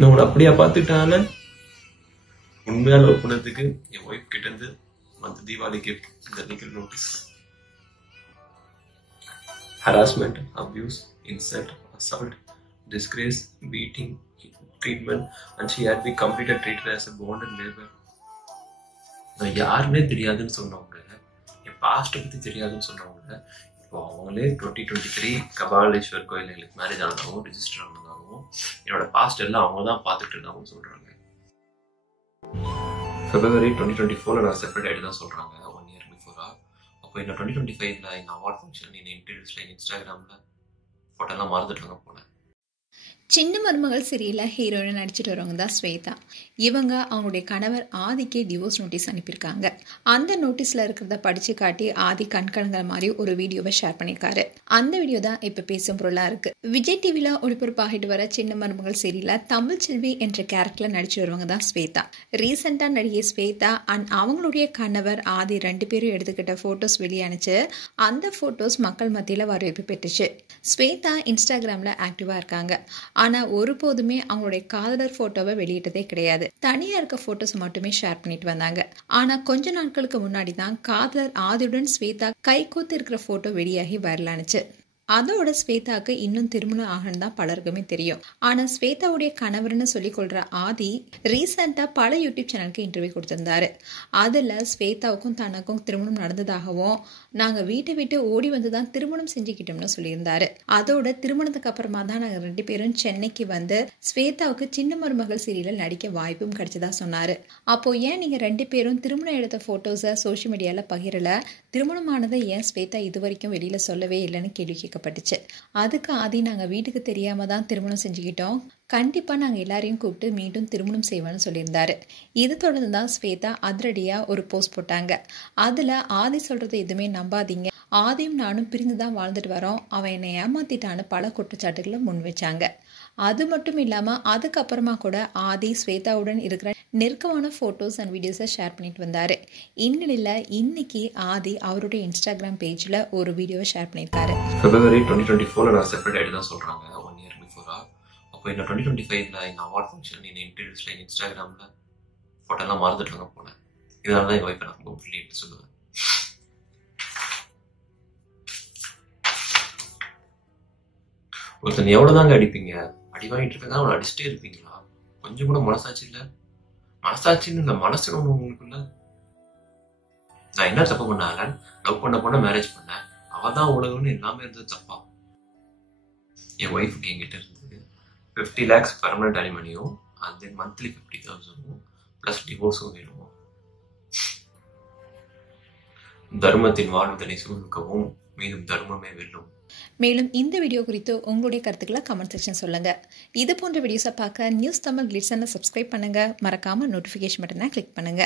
நான் உன்னை அப்படியா பார்த்துக்கிட்டான உண்மையா லவ் பண்ணதுக்கு என் ஒய்ஃப் கிட்ட இருந்து வந்து தீபாவளிக்கு இந்த legal notice. harassment, abuse, insult, assault, disgrace, beating, treatment, and she had been completely treated as a bonded labor. நான் யாருன்னே தெரியாதுன்னு சொன்னவங்க, என் பாஸ்ட் பத்தி தெரியாதுன்னு சொன்னவங்க, இப்போ அவங்களே 2023 கபாலீஸ்வர் கோயில் எங்களுக்கு மேரேஜ் ஆனதாகவும் ரிஜிஸ்டர் ஆனதாகவும் என்னோட பாஸ்ட் எல்லாம் அவங்க தான் பார்த்துட்டு இருந்தாங்கன்னு சொல்றாங்க. February 2024 நான் செப்பரேட் ஆகிட்டு தான் சொல்றாங்க 1 year பிஃபோரா. அப்போ என்ன 2025 எங்கள் அவார்ட் ஃபங்க்ஷன் என்ன இன்டர்வியூஸ்ல இன்ஸ்டாகிராமில் ஃபோட்டோலாம் மறந்துட்டாங்க போனேன். சின்ன மருமகள் சீரியலில் ஹீரோயினை நடிச்சிட்டு வரவங்க தான் ஸ்வேதா. இவங்க அவங்களுடைய கணவர் ஆதிக்கே டிவோர்ஸ் நோட்டீஸ் அனுப்பியிருக்காங்க. அந்த நோட்டீஸில் இருக்கிறத படித்து காட்டி ஆதி கண்கலங்கிற மாதிரி ஒரு வீடியோவை ஷேர் பண்ணியிருக்காரு. அந்த வீடியோ தான் இப்போ பேசும் பொருளாக இருக்குது. விஜய் டிவியில் ஒளிபரப்பாகிட்டு வர சின்ன மருமகள் சீரியலில் தமிழ் செல்வி என்ற கேரக்டரில் நடிச்சு வருவங்க தான் ஸ்வேதா. ரீசெண்டாக நடிகை ஸ்வேதா அண்ட் அவங்களுடைய கணவர் ஆதி 2 பேரும் எடுத்துக்கிட்ட ஃபோட்டோஸ் வெளியானுச்சு. அந்த ஃபோட்டோஸ் மக்கள் மத்தியில் வரவேற்பு பெற்றுச்சு. ஸ்வேதா இன்ஸ்டாகிராமில் ஆக்டிவாக இருக்காங்க. ஆனால் ஒருபோதுமே அவங்களுடைய காதலர் ஃபோட்டோவை வெளியிட்டதே கிடையாது. தனியாக இருக்க ஃபோட்டோஸ் மட்டுமே ஷேர் பண்ணிட்டு வந்தாங்க. ஆனால் கொஞ்ச நாட்களுக்கு முன்னாடி தான் காதலர் ஆதியுடன் ஸ்வேதா கைகோத்து இருக்கிற ஃபோட்டோ வெளியாகி வைரலானுச்சு. அதோட ஸ்வேதாவுக்கு இன்னும் திருமணம் ஆகணும் தான் பலருக்குமே தெரியும். ஆனால் ஸ்வேதாவுடைய கணவர்னு சொல்லிக்கொள்கிற ஆதி ரீசெண்டாக பல யூடியூப் சேனலுக்கு இன்டர்வியூ கொடுத்திருந்தாரு. அதில் ஸ்வேதாவுக்கும் தனக்கும் திருமணம் நடந்ததாகவும் நாங்கள் வீட்டை விட்டு ஓடி வந்து தான் திருமணம் செஞ்சுக்கிட்டோம்னு சொல்லியிருந்தாரு. அதோட திருமணத்துக்கு அப்புறமா தான் நாங்கள் 2 பேரும் சென்னைக்கு வந்து ஸ்வேதாவுக்கு சின்ன மருமகள் சீரியலில் நடிக்க வாய்ப்பும் கிடைச்சதா சொன்னார். அப்போ ஏன் நீங்கள் 2 பேரும் திருமணம் எடுத்த ஃபோட்டோஸை சோஷியல் மீடியாவில் பகிரலை, திருமணமானதை ஏன் ஸ்வேதா இது வரைக்கும் வெளியில் சொல்லவே இல்லைன்னு கேள்வி கேட்கப்பட்டுச்சு. அதுக்கு ஆதி நாங்கள் வீட்டுக்கு தெரியாம தான் திருமணம் செஞ்சுக்கிட்டோம், கண்டிப்பா நாங்கள் எல்லாரையும் கூப்பிட்டு மீண்டும் திருமணம் செய்வோம்னு சொல்லியிருந்தாரு. இது தொடர்ந்து தான் ஸ்வேதா அதிரடியா ஒரு போஸ்ட் போட்டாங்க. அதுல ஆதி சொல்றது எதுவுமே நம்பாதீங்க, ஆதியும் நானும் பிரிந்து தான் வாழ்ந்துட்டு வரோம், அவன் என்னை ஏமாத்திட்டான்னு பல குற்றச்சாட்டுகளை முன் வச்சாங்க. அது மட்டும் இல்லாம அதுக்கப்புறமா கூட ஆதி ஸ்வேதாவுடன் இருக்கிற நெருக்கமான போட்டோஸ் அண்ட் வீடியோஸை ஷேர் பண்ணிட்டு வந்தாரு. இந்நிலையில இன்னைக்கு ஆதி அவருடைய இன்ஸ்டாகிராம் பேஜ்ல ஒரு வீடியோவை ஷேர் பண்ணியிருக்காரு. February 2024 நான் செப்பரேட் ஆகிட்டு தான் சொல்றாங்க 1 year பிஃபோரா. அப்போ என்ன 2025 எங்கள் அவார்ட் ஃபங்க்ஷன் என்ன இன்டர்வியூஸ்ல இன்ஸ்டாகிராமில் ஃபோட்டோலாம் மறந்துட்டாங்க போனேன். இதனால தான் என் ஒய்ஃபை நான் ரொம்ப ஃப்ரீன்னு சொல்லுவேன். ஒருத்தன் எவ்வளோதாங்க அடிப்பீங்க, அடி வாங்கிட்டு இருக்காங்க அவனை அடிச்சுட்டே இருப்பீங்களா? கொஞ்சம் கூட மனசாட்சி இல்லை. மனசாட்சின்னு இந்த மனசு ஒன்று உங்களுக்குள்ள. நான் என்ன தப்பு பண்ணால, லவ் பண்ண பொண்ணை மேரேஜ் பண்ணேன், அவள் தான் உலகம்னு எல்லாமே இருந்தது தப்பா? என் ஒய்ஃபுக்கு என்கிட்ட இருந்தது 50 lakhs பர்மனன்ட் அலிமனியும் அண்ட் தென் மந்த்லி 50,000 ப்ளஸ் டிவோர்ஸும் வேணுமோ. தர்மத்தின் வாழ்வதனை சூழ்க்கவும் மீதும் தர்மமே வெல்லும். மேலும் இந்த வீடியோ குறித்து உங்களுடைய கருத்துக்களை கமெண்ட் செக்ஷன் சொல்லுங்க. இது போன்ற வீடியோஸை பார்க்க நியூஸ் தமிழ் கிளிட்ஸ் சேனலை சப்ஸ்கிரைப் பண்ணுங்க. மறக்காம நோட்டிஃபிகேஷன் பட்டனை கிளிக் பண்ணுங்க.